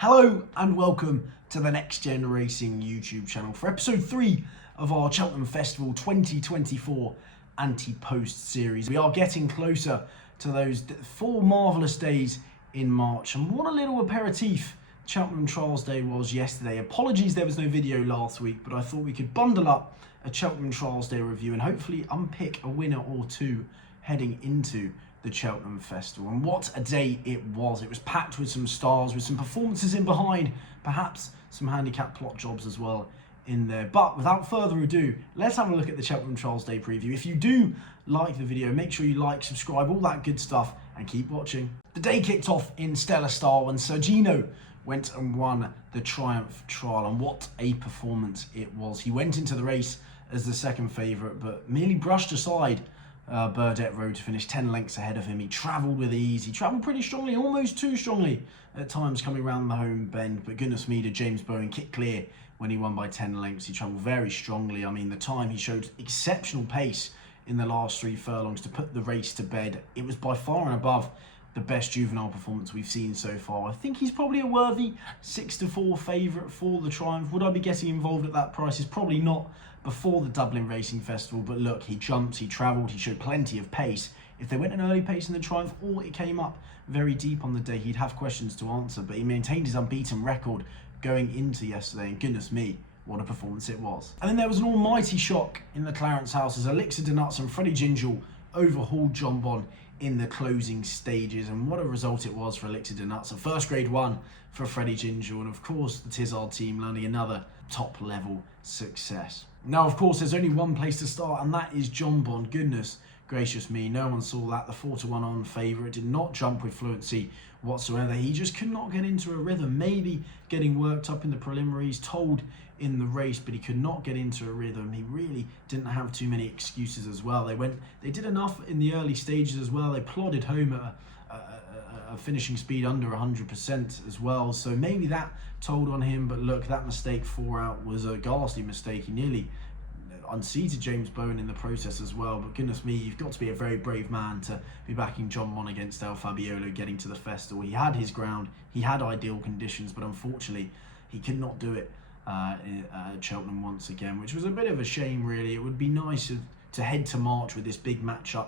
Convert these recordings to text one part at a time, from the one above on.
Hello and welcome to the Next Gen Racing YouTube channel for episode 3 of our Cheltenham Festival 2024 Ante Post series. We are getting closer to those 4 marvellous days in March, and what a little aperitif Cheltenham Trials Day was yesterday. Apologies there was no video last week, but I thought we could bundle up a Cheltenham Trials Day review and hopefully unpick a winner or two heading into the Cheltenham Festival. And what a day it was. It was packed with some stars, with some performances in behind, perhaps some handicap plot jobs as well in there. But without further ado, let's have a look at the Cheltenham Trials Day preview. If you do like the video, make sure you like, subscribe, all that good stuff, and keep watching. The day kicked off in stellar style when Sergino went and won the Triumph Trial, and what a performance it was. He went into the race as the second favourite, but merely brushed aside Burdett Road to finish 10 lengths ahead of him. He travelled with ease. He travelled pretty strongly, almost too strongly at times coming round the home bend. But goodness me, did James Bowen kick clear when he won by 10 lengths. He travelled very strongly. I mean, the time he showed exceptional pace in the last 3 furlongs to put the race to bed. It was by far and above the best juvenile performance we've seen so far. I think he's probably a worthy 6-4 favourite for the Triumph. Would I be getting involved at that price? Is probably not before the Dublin Racing Festival, but look, he jumped, he travelled, he showed plenty of pace. If they went an early pace in the Triumph or it came up very deep on the day, he'd have questions to answer, but he maintained his unbeaten record going into yesterday, and goodness me, what a performance it was. And then there was an almighty shock in the Clarence House as Elixir de Nuts and Freddie Gingell overhauled John Bon in the closing stages, and what a result it was for Elixir de Nuts. A first grade 1 for Freddie Gingell, and of course the Tizard team landing another top level success. Now of course there's only one place to start, and that is John Bon. Goodness gracious me, no one saw that. The 4-1 on favourite did not jump with fluency whatsoever. He just could not get into a rhythm, maybe getting worked up in the preliminaries, told in the race, but he could not get into a rhythm. He really didn't have too many excuses as well. They did enough in the early stages as well. They plodded home at a finishing speed under 100% as well, so maybe that told on him. But look, that mistake 4 out was a ghastly mistake. He nearly unseated James Bowen in the process as well. But goodness me, you've got to be a very brave man to be backing John Bon against El Fabiolo getting to the festival. He had his ground, he had ideal conditions, but unfortunately he could not do it at Cheltenham once again, which was a bit of a shame really. It would be nice to head to March with this big matchup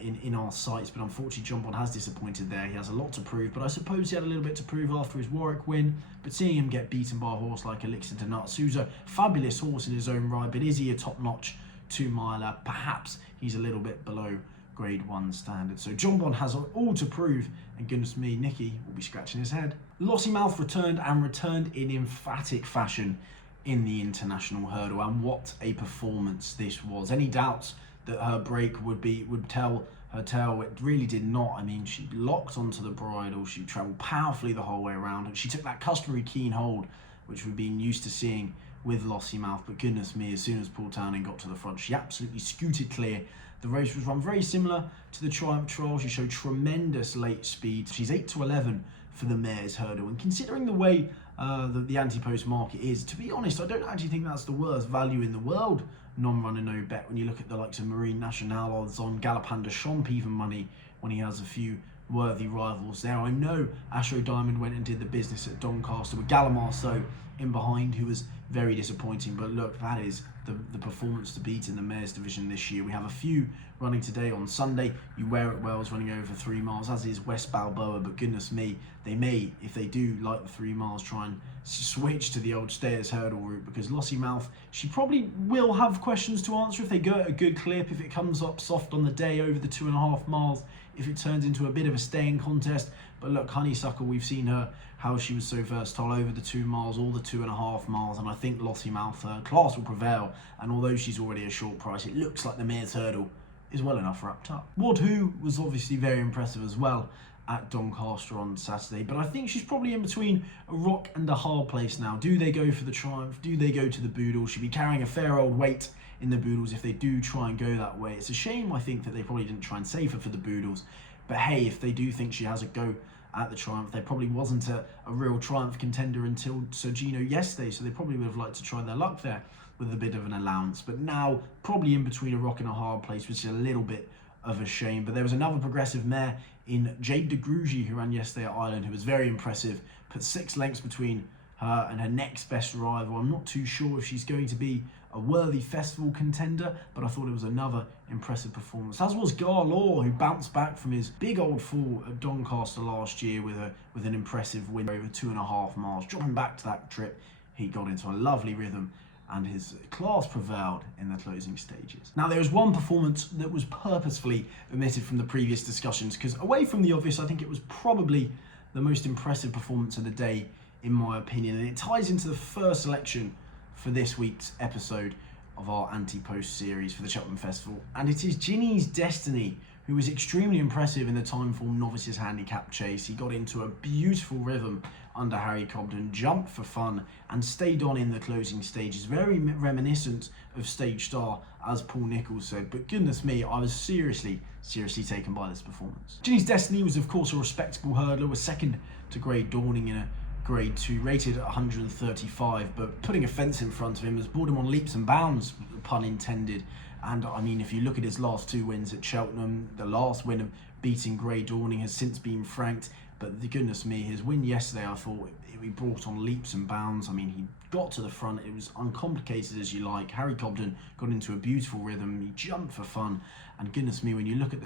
in our sights, but unfortunately John Bon has disappointed there. He has a lot to prove, but I suppose he had a little bit to prove after his Warwick win. But seeing him get beaten by a horse like Elixir de Nuts, who's a fabulous horse in his own right, but is he a top-notch 2-miler? Perhaps he's a little bit below grade 1 standard. So John Bon has all to prove, and goodness me, Nicky will be scratching his head. Lossiemouth returned in emphatic fashion in the international hurdle, and what a performance this was. Any doubts that her break would tell her tale? It really did not. I mean, she locked onto the bridle, she travelled powerfully the whole way around, and she took that customary keen hold which we've been used to seeing with Lossiemouth. But goodness me, as soon as Paul Townend got to the front, she absolutely scooted clear. The race was run very similar to the Triumph Trial. She showed tremendous late speed. She's 8-11 for the mare's hurdle, and considering the way the Ante Post market is, to be honest, I don't actually think that's the worst value in the world non-runner no bet when you look at the likes of Marine Nationale odds on. Galopin de Champ even money when he has a few worthy rivals there. I know Ashro Diamond went and did the business at Doncaster with Gallimar so in behind, who was very disappointing. But look, that is the performance to beat in the mares division this year. We have a few running today on Sunday. You Wear It Well's running over 3 miles, as is West Balboa. But goodness me, they may, if they do like the 3 miles, try and switch to the old Stayers hurdle route, because Lossiemouth, she probably will have questions to answer if they go at a good clip, if it comes up soft on the day over the 2.5 miles, if it turns into a bit of a staying contest. But look, Honeysuckle, we've seen her, how she was so versatile over the 2 miles, all the 2.5 miles, and I think Lossiemouth, class will prevail. And although she's already a short price, it looks like the mare's hurdle is well enough wrapped up. Ward Who was obviously very impressive as well at Doncaster on Saturday, but I think she's probably in between a rock and a hard place now. Do they go for the Triumph? Do they go to the Boodles? She'll be carrying a fair old weight in the Boodles if they do try and go that way. It's a shame, I think, that they probably didn't try and save her for the Boodles, but hey, if they do think she has a go at the Triumph, there probably wasn't a real Triumph contender until Sergino yesterday, so they probably would have liked to try their luck there with a bit of an allowance. But now probably in between a rock and a hard place, which is a little bit of a shame. But there was another progressive mare in Jade de Grugy who ran yesterday at Ireland, who was very impressive, put 6 lengths between her and her next best rival. I'm not too sure if she's going to be a worthy festival contender, but I thought it was another impressive performance. As was Garlaw, who bounced back from his big old fall at Doncaster last year with an impressive win over 2.5 miles. Dropping back to that trip, he got into a lovely rhythm and his class prevailed in the closing stages. Now, there was one performance that was purposefully omitted from the previous discussions, because away from the obvious, I think it was probably the most impressive performance of the day, in my opinion, and it ties into the first selection for this week's episode of our Ante Post series for the Cheltenham Festival, and it is Ginny's Destiny, who was extremely impressive in the Timeform Novices handicap chase. He got into a beautiful rhythm under Harry Cobden, jumped for fun and stayed on in the closing stages. Very reminiscent of Stage Star, as Paul Nicholls said, but goodness me, I was seriously taken by this performance. Ginny's Destiny was of course a respectable hurdler, was second to Grade Dawning in a Grade 2, rated at 135, but putting a fence in front of him has brought him on leaps and bounds, pun intended. And I mean, if you look at his last 2 wins at Cheltenham, the last win of beating Grey Dawning has since been franked, but goodness me, his win yesterday, I thought he brought on leaps and bounds. I mean, he got to the front, it was uncomplicated as you like. Harry Cobden got into a beautiful rhythm, he jumped for fun, and goodness me, when you look at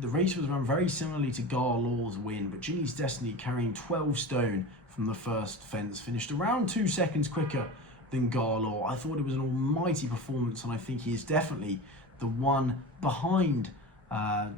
the race was run very similarly to Garlaw's win, but Ginny's Destiny, carrying 12 stone from the first fence, finished around 2 seconds quicker than Garlaw. I thought it was an almighty performance, and I think he is definitely the one behind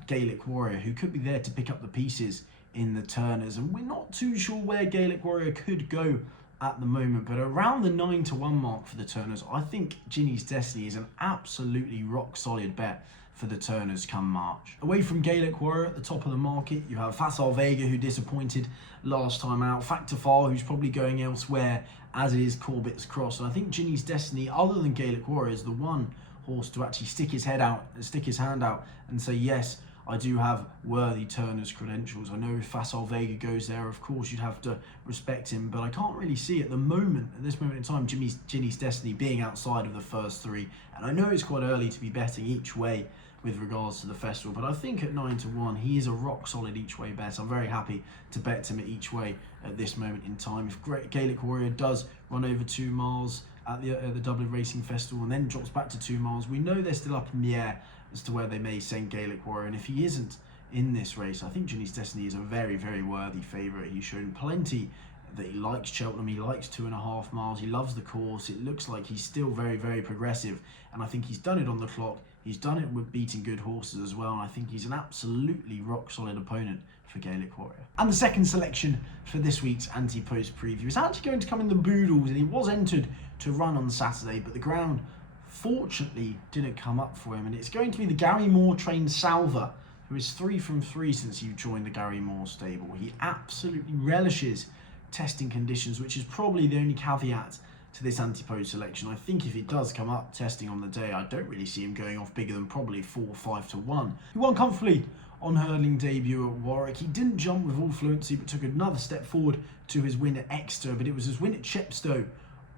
Gaelic Warrior, who could be there to pick up the pieces in the Turners. And we're not too sure where Gaelic Warrior could go at the moment, but around the 9-1 mark for the Turners, I think Ginny's Destiny is an absolutely rock solid bet for the Turners come March. Away from Gaelic Warrior at the top of the market, you have Facile Vega, who disappointed last time out, Factor Far, who's probably going elsewhere, as is Corbett's Cross. And I think Ginny's Destiny, other than Gaelic Warrior, is the one horse to actually stick his hand out and say, yes, I do have worthy Turners credentials. I know if Facile Vega goes there, of course you'd have to respect him, but I can't really see at this moment in time, Ginny's Destiny being outside of the first 3. And I know it's quite early to be betting each way with regards to the festival, but I think at 9-1 he is a rock solid each way bet. I'm very happy to bet him at each way at this moment in time. If Gaelic Warrior does run over 2 miles at the Dublin Racing Festival and then drops back to 2 miles, we know they're still up in the air as to where they may send Gaelic Warrior, and if he isn't in this race, I think Ginny's Destiny is a very, very worthy favourite. He's shown plenty that he likes Cheltenham, he likes 2.5 miles, he loves the course, it looks like he's still very, very progressive, and I think he's done it on the clock, he's done it with beating good horses as well, and I think he's an absolutely rock solid opponent for Gaelic Warrior. And the second selection for this week's Ante Post preview is actually going to come in the Boodles, and he was entered to run on Saturday, but the ground fortunately didn't come up for him, and it's going to be the Gary Moore trained Salva, who is 3 from 3 since he joined the Gary Moore stable. He absolutely relishes testing conditions, which is probably the only caveat to this Ante Post selection. I think if it does come up testing on the day, I don't really see him going off bigger than probably 4 or 5-1. He won comfortably on hurdling debut at Warwick. He didn't jump with all fluency, but took another step forward to his win at Exeter, but it was his win at Chepstow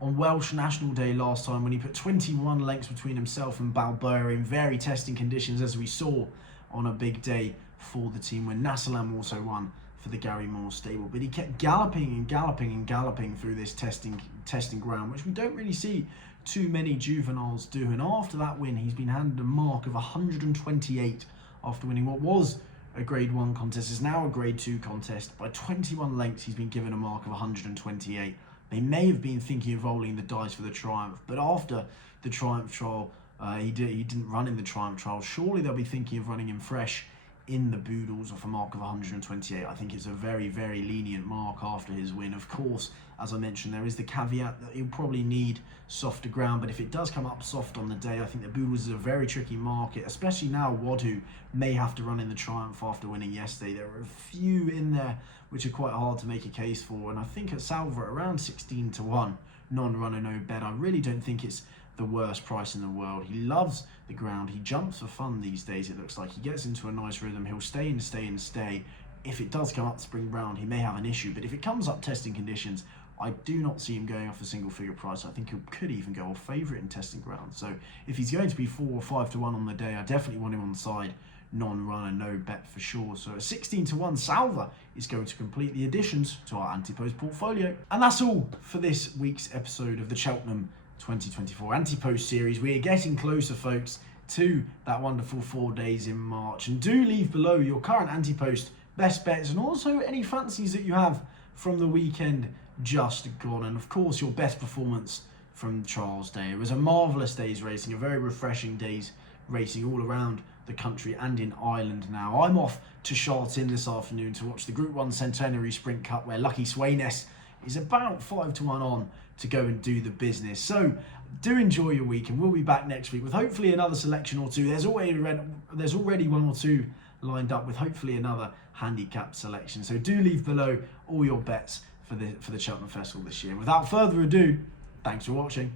on Welsh National Day last time when he put 21 lengths between himself and Balboa in very testing conditions, as we saw on a big day for the team when Nassalam also won for the Gary Moore stable. But he kept galloping and galloping and galloping through this testing ground, which we don't really see too many juveniles do. And after that win, he's been handed a mark of 128 after winning what was a Grade 1 contest, is now a Grade 2 contest. By 21 lengths, he's been given a mark of 128. They may have been thinking of rolling the dice for the Triumph, but after the Triumph trial, he didn't run in the Triumph trial. Surely they'll be thinking of running him fresh in the Boodles off a mark of 128. I think it's a very, very lenient mark after his win. Of course, as I mentioned, there is the caveat that he'll probably need softer ground, but if it does come up soft on the day, I think the Boodles is a very tricky market, especially now Wadhu may have to run in the Triumph after winning yesterday. There are a few in there which are quite hard to make a case for, and I think at Salva around 16-1, non-runner, no bet, I really don't think it's the worst price in the world. He loves the ground, he jumps for fun these days, it looks like. He gets into a nice rhythm, he'll stay and stay and stay. If it does come up spring round, he may have an issue, but if it comes up testing conditions, I do not see him going off a single figure price. I think he could even go off favourite in testing ground. So if he's going to be 4 or 5 to 1 on the day, I definitely want him on the side. Non-runner, no bet for sure. So at 16 to 1, Salva is going to complete the additions to our Ante Post portfolio. And that's all for this week's episode of the Cheltenham 2024 Ante Post series. We are getting closer, folks, to that wonderful 4 days in March. And do leave below your current Ante Post best bets and also any fancies that you have from the weekend just gone. And of course, your best performance from Trials Day. It was a marvellous day's racing, a very refreshing day's racing all around the country and in Ireland now. I'm off to Cheltenham this afternoon to watch the Group 1 Centenary Sprint Cup, where Lucky Swayness is about 5 to 1 on to go and do the business. So do enjoy your week, and we'll be back next week with hopefully another selection or two. There's already 1 or 2 lined up with hopefully another handicap selection. So do leave below all your bets for the Cheltenham Festival this year. And without further ado, thanks for watching.